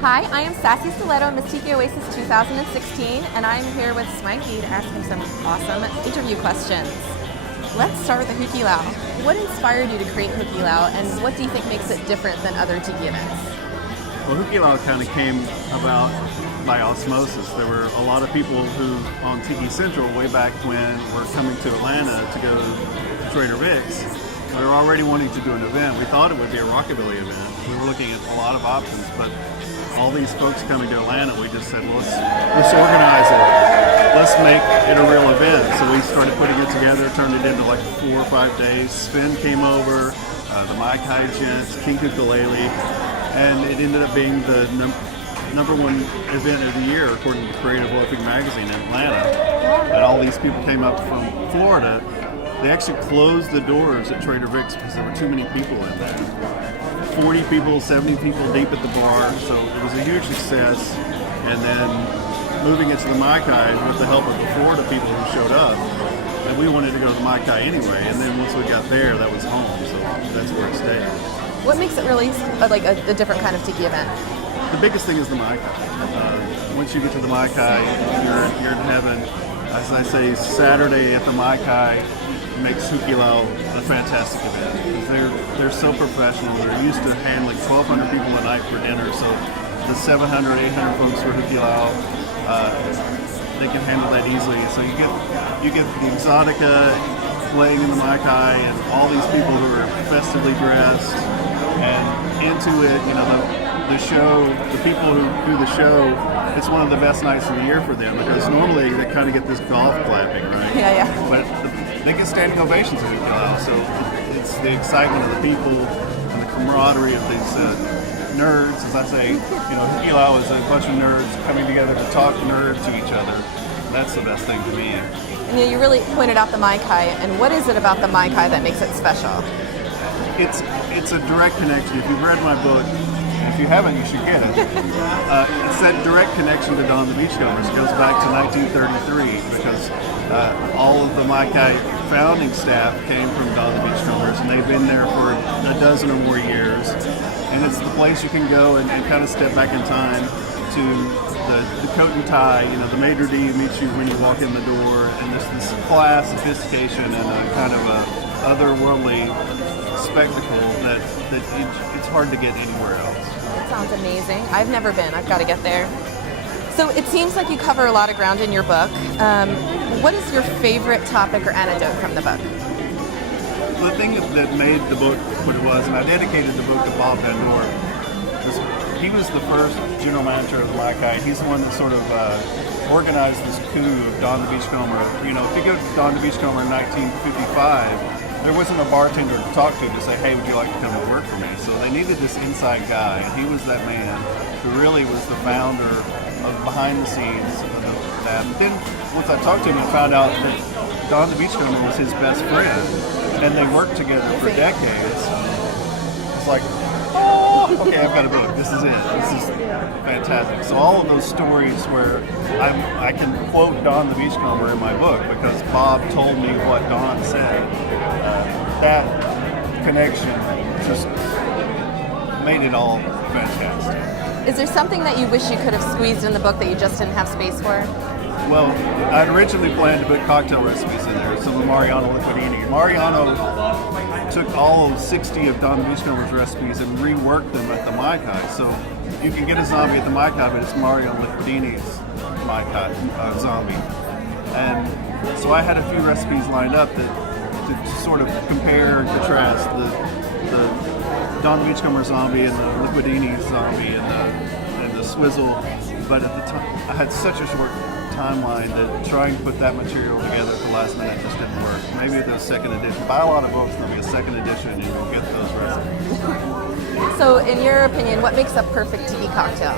Hi, I am Sassy Stiletto, Miss Tiki Oasis 2016, and I'm here with Swanky to ask him some awesome interview questions. Let's start with the Hookie Lao. What inspired you to create Hookie Lao, and what do you think makes it different than other Tiki events? Well, Hookie Lao kind of came about by osmosis. There were a lot of people who, on Tiki Central, way back when, were coming to Atlanta to go to Trader Vic's. We were already wanting to do an event. We thought it would be a rockabilly event. We were looking at a lot of options, but all these folks coming to Atlanta, we just said, well, let's organize it. Let's make it a real event. So we started putting it together, turned it into like 4 or 5 days. Sven came over, the Mai Kai Gents, King Ukulele, and it ended up being the number one event of the year according to Creative Loafing magazine in Atlanta. And all these people came up from Florida. They actually closed the doors at Trader Vic's because there were too many people in there. 40 people, 70 people deep at the bar, so it was a huge success. And then moving it to the Mai Kai with the help of the Florida people who showed up, and we wanted to go to the Mai Kai anyway. And then once we got there, that was home, so that's where it stayed. What makes it really like a different kind of Tiki event? The biggest thing is the Mai Kai. Once you get to the Mai Kai, you're in heaven. As I say, Saturday at the Mai Kai makes Hookie Lao a fantastic event because they're so professional. They're used to handling 1,200 people a night for dinner, so the 700, 800 folks for Hookie Lao, they can handle that easily. So you get the Exotica playing in the Mai Kai and all these people who are festively dressed and into it. You know, the show, the people who do the show, it's one of the best nights of the year for them because normally they kind of get this golf clapping, right? Yeah. But they get standing ovations at Hookie Lao, so it's the excitement of the people and the camaraderie of these nerds, as I say. You know, Hookie Lao is a bunch of nerds coming together to talk nerd to each other. That's the best thing to me. And you really pointed out the Mai Kai, and what is it about the Mai Kai that makes it special? It's a direct connection. If you've read my book, and if you haven't, you should get it. It's that direct connection to Don the Beachcombers. It goes back to 1933 because all of the Mai Kai founding staff came from Don the Beachcombers, and they've been there for a dozen or more years. And it's the place you can go and kind of step back in time to the coat and tie. You know, the maitre d' meets you when you walk in the door, and there's this class, sophistication, and a kind of a otherworldly spectacle that it's hard to get anywhere else. That sounds amazing. I've never been. I've got to get there. So it seems like you cover a lot of ground in your book. What is your favorite topic or anecdote from the book? The thing that made the book what it was, and I dedicated the book to Bob Van Dorp, he was the first general manager of the Mai Kai. He's the one that sort of organized this coup of Don the Beachcomber. You know, if you go to Don the Beachcomber in 1955, there wasn't a bartender to talk to say, hey, would you like to come and work for me? So they needed this inside guy, and he was that man who really was the founder of behind the scenes of that. But then once I talked to him and found out that Don the Beachcomber was his best friend, and they worked together for decades, it's like, oh, okay, I've got a book. This is it. This is fantastic. So all of those stories where I can quote Don the Beachcomber in my book because Bob told me what Don said, that connection just made it all fantastic. Is there something that you wish you could have squeezed in the book that you just didn't have space for? Well, I'd originally planned to put cocktail recipes in there, some of Mariano Liquidini. Mariano took all 60 of Don the Beachcomber's recipes and reworked them at the Mai Kai. So you can get a zombie at the Mai Kai, but it's Mario Liquidini's Mai Kai zombie. And so I had a few recipes lined up to sort of compare and contrast the Don the Beachcomber zombie and the Liquidini zombie and the swizzle. But at the time, I had such a short timeline that trying to put that material together at the last minute just didn't work. Maybe the second edition. Buy a lot of books, there'll be a second edition, and you'll get those recipes. So, in your opinion, what makes a perfect tiki cocktail?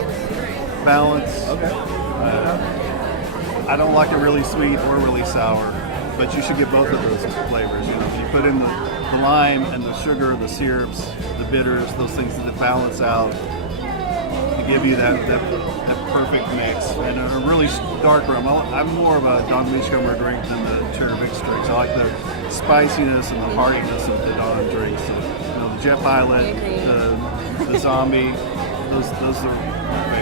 Balance. Okay. I don't like it really sweet or really sour, but you should get both of those flavors. You know, if you put in the lime and the sugar, the syrups, the bitters, those things that balance out, to give you that perfect mix. And a really dark rum. I'm more of a Don Beachcomber drink than the Trader Vic's drinks. I like the spiciness and the heartiness of the Don drinks. So, you know, the Jet Pilot, the Zombie, those are my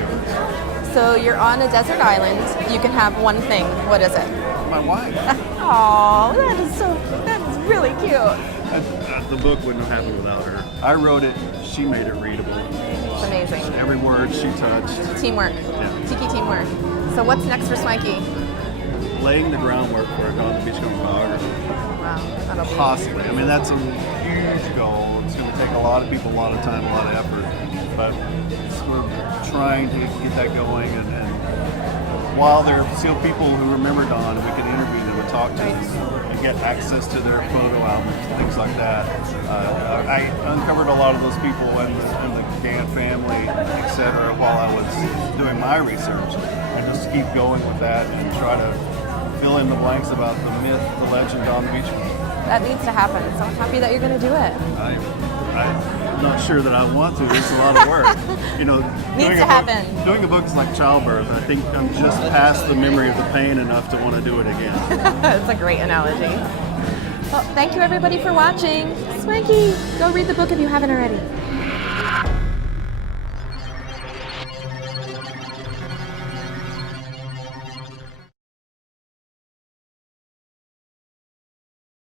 So you're on a desert island. You can have one thing. What is it? My wife. Oh, that is really cute. The book wouldn't have happened without her. I wrote it. She made it readable. It's amazing. Every word she touched. Teamwork. Yeah. Tiki teamwork. So what's next for Swanky? Laying the groundwork for a Gone to Beachcomber biography. Wow, that'll be Possibly. I mean, that's a huge goal. It's going to take a lot of people, a lot of time, a lot of effort. But we're trying to get that going. And while there are still people who remember Dawn, we can interview them and talk to them and get access to their photo albums and things like that. I uncovered a lot of those people and the Gant family, etc., while I was doing my research. And just keep going with that and try to fill in the blanks about the myth, the legend, Dawn the Beachcomber. That needs to happen. So I'm happy that you're going to do it. I'm not sure that I want to. It's a lot of work. Needs to happen. Doing a book is like childbirth. I think I'm just past the memory of the pain enough to want to do it again. That's a great analogy. Well, thank you everybody for watching. Swanky, go read the book if you haven't already.